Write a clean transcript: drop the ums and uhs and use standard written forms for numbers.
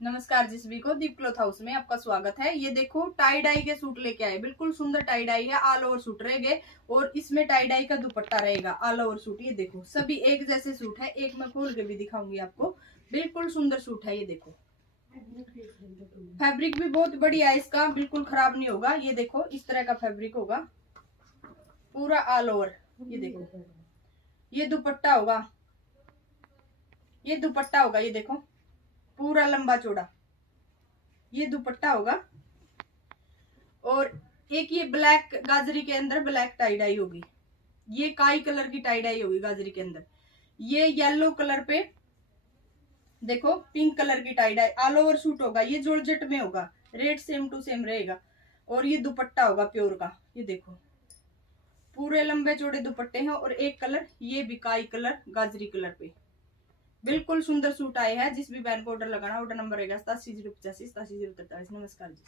नमस्कार जी, सभी को दीप क्लॉथ हाउस में आपका स्वागत है। ये देखो टाई डाई के सूट लेके आए, बिल्कुल सुंदर टाई डाई है, ऑल ओवर सूट रहेंगे और इसमें टाई डाई का दुपट्टा रहेगा। ऑल ओवर सूट, ये देखो सभी एक जैसे सूट है। एक मैं खोल के भी दिखाऊंगी आपको, बिल्कुल सुंदर सूट है। ये देखो फैब्रिक भी बहुत बढ़िया है इसका, बिल्कुल खराब नहीं होगा। ये देखो इस तरह का फैब्रिक होगा पूरा ऑल ओवर। ये देखो ये दुपट्टा होगा, ये दुपट्टा होगा। ये देखो पूरा लंबा चौड़ा ये दुपट्टा होगा। और एक ये ब्लैक गाजरी के अंदर ब्लैक टाई डाई होगी। ये काई कलर की टाई डाई होगी गाजरी के अंदर। ये येलो कलर पे देखो पिंक कलर की tie dye. All over suit होगा, ये जॉर्जेट में होगा, रेट सेम टू सेम रहेगा। और ये दुपट्टा होगा प्योर का। ये देखो पूरे लंबे चौड़े दुपट्टे हैं। और एक कलर ये भी काई कलर गाजरी कलर पे, बिल्कुल सुंदर सूट आए हैं। जिस भी बहन को ऑर्डर लगाना, ऑर्डर नंबर रहेगा 8705870743। नमस्कार जी।